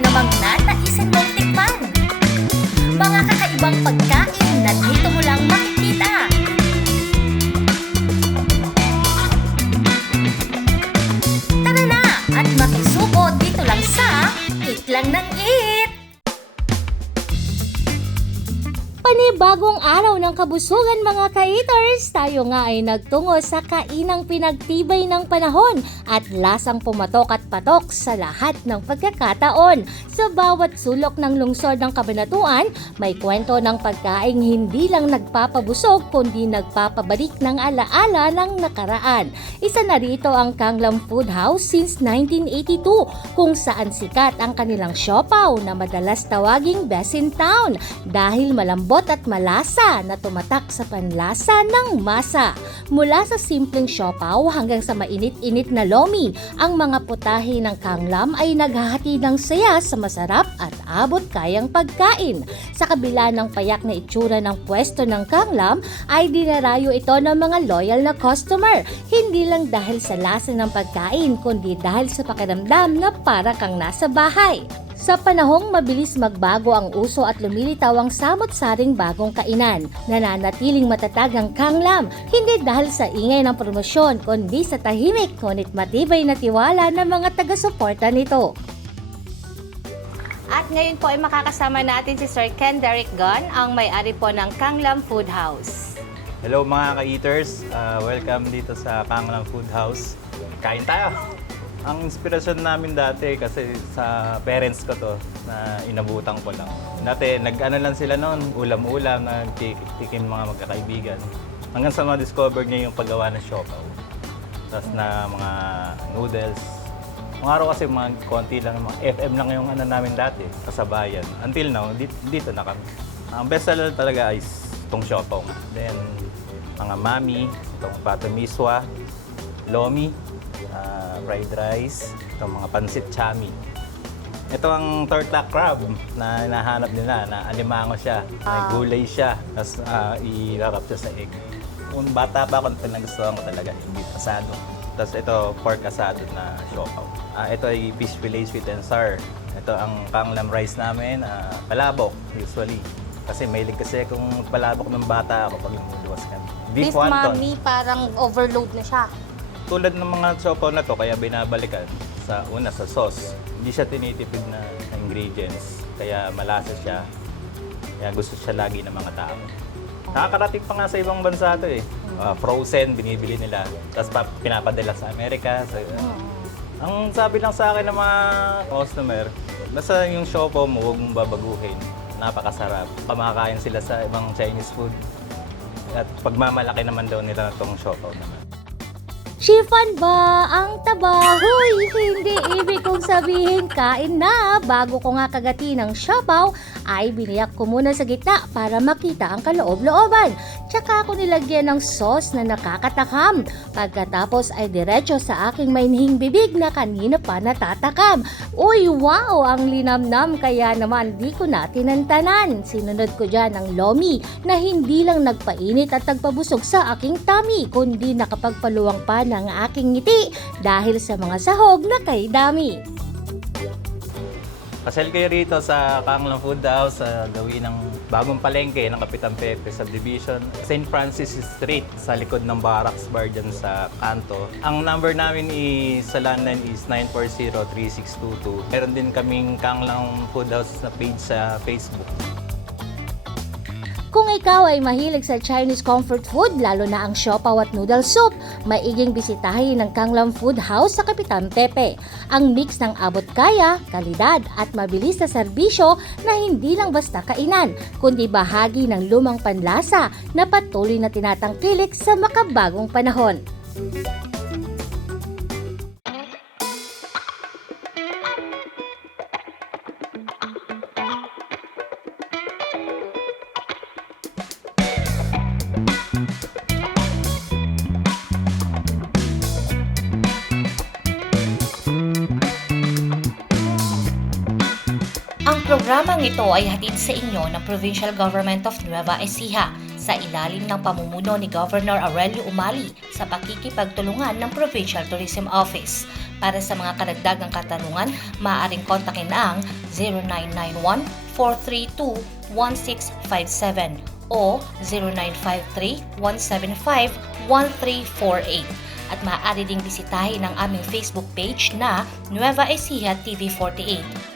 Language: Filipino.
namang nanaisin mong tikman. Mga kakaibang pagkain na dito mo lang makikita. Tara na at makisuko dito lang sa Eat Lang ng Eat! Panibagong araw ng kabusugan mga ka-eaters, tayo nga ay nagtungo sa kainang pinagtibay ng panahon at lasang pumatok at patok sa lahat ng pagkakataon. Sa bawat sulok ng lungsod ng Kabanatuan, may kwento ng pagkaing hindi lang nagpapabusog kundi nagpapabalik ng alaala ng nakaraan. Isa na rito ang Kanglam Food House since 1982 kung saan sikat ang kanilang siopaw na madalas tawaging best in town dahil malambot at malasa na tumatak sa panlasa ng masa. Mula sa simpleng siopaw hanggang sa mainit-init na lomi, ang mga putahe ng Kanglam ay naghahatid ng saya sa masarap at abot kayang pagkain. Sa kabila ng payak na itsura ng pwesto ng Kanglam, ay dinarayo ito ng mga loyal na customer. Hindi lang dahil sa lasa ng pagkain, kundi dahil sa pakiramdam na para kang nasa bahay. Sa panahong mabilis magbago ang uso at lumilitaw ang samot-saring bagong kainan, nananatiling matatag ang Kanglam, hindi dahil sa ingay ng promosyon, kundi sa tahimik ngunit matibay na tiwala ng mga taga-suporta nito. At ngayon po ay makakasama natin si Sir Ken Derrick Gun, ang may-ari po ng Kanglam Food House. Hello mga ka-eaters, welcome dito sa Kanglam Food House. Kain tayo! Ang inspirasyon namin dati kasi sa parents ko to na inabutan ko lang. Dati nag-ano lang sila noon, ulam-ulam, nagtikim mga magkakaibigan. Hanggang sa ma-discover niya yung paggawa ng siopaw. Tapos na mga noodles. Mga araw kasi mga konti lang, mga FM lang yung ano namin dati, kasabayan. Until now, dito na kami. Ang best seller talaga is itong siopaw. Then, mga mami, itong pato miswa, lomi, fried rice, itong mga pansit chami. Ito ang torta crab na hinahanap nila, na alimango siya, may gulay siya, tapos i-wrap siya sa egg. Kung bata pa ako, nagustuhan ko talaga, hindi asado. Tapos ito, pork asado na siopaw. Ito ay fish fillet sweet and sour. Ito ang Kanglam rice namin, palabok usually. Kasi mahilig kasi kung palabok ng bata ako pag lumuluwas kami. Beef Mami, parang overload na siya. Tulad ng mga siopaw na to, kaya binabalikan sa una sa sauce. Hindi siya tinitipid na ingredients, kaya malasa siya. Kaya gusto siya lagi ng mga tao. Nakakarating pa nga sa ibang bansa to eh. Frozen, binibili nila. Tapos pinapadala sa Amerika. Ang sabi lang sa akin ng mga customer, basta yung siopaw mo, huwag mong babaguhin. Napakasarap. Pamakain sila sa ibang Chinese food. At pagmamalaki naman daw nila itong siopaw naman. Chiffon ba ang taba? Huy, hindi ibig kong sabihin kain na. Bago ko nga kagati ng siopaw, ay biniyak ko muna sa gitna para makita ang kaloob-looban. Tsaka ako nilagyan ng sauce na nakakatakam. Pagkatapos ay diretso sa aking mainhing bibig na kanina pa natatakam. Uy, wow! Ang linamnam, kaya naman di ko na tinantanan. Sinunod ko dyan ang lomi na hindi lang nagpainit at nagpabusog sa aking tummy, kundi nakapagpaluwang pa ng aking ngiti dahil sa mga sahog na kay dami. Pasel kayo rito sa Kanglam Food House, gawin ng bagong palengke ng Kapitan Pepe Subdivision, St. Francis Street, sa likod ng Barracks Bar dyan sa kanto. Ang number namin sa landline is 940-3622. Meron din kaming Kanglam Food House na page sa Facebook. Kung ikaw ay mahilig sa Chinese comfort food, lalo na ang siopaw at noodle soup, maiging bisitahin ng Kanglam Food House sa Kapitan Pepe. Ang mix ng abot kaya, kalidad at mabilis na serbisyo na hindi lang basta kainan, kundi bahagi ng lumang panlasa na patuloy na tinatangkilik sa makabagong panahon. Ang programang ito ay hatid sa inyo ng Provincial Government of Nueva Ecija sa ilalim ng pamumuno ni Governor Aurelio Umali sa pakikipagtulungan ng Provincial Tourism Office. Para sa mga karagdagang katanungan, maaaring kontakin ang 0991-432-1657 o 0953-175-1348 at maaari ding bisitahin ang aming Facebook page na Nueva Ecija TV48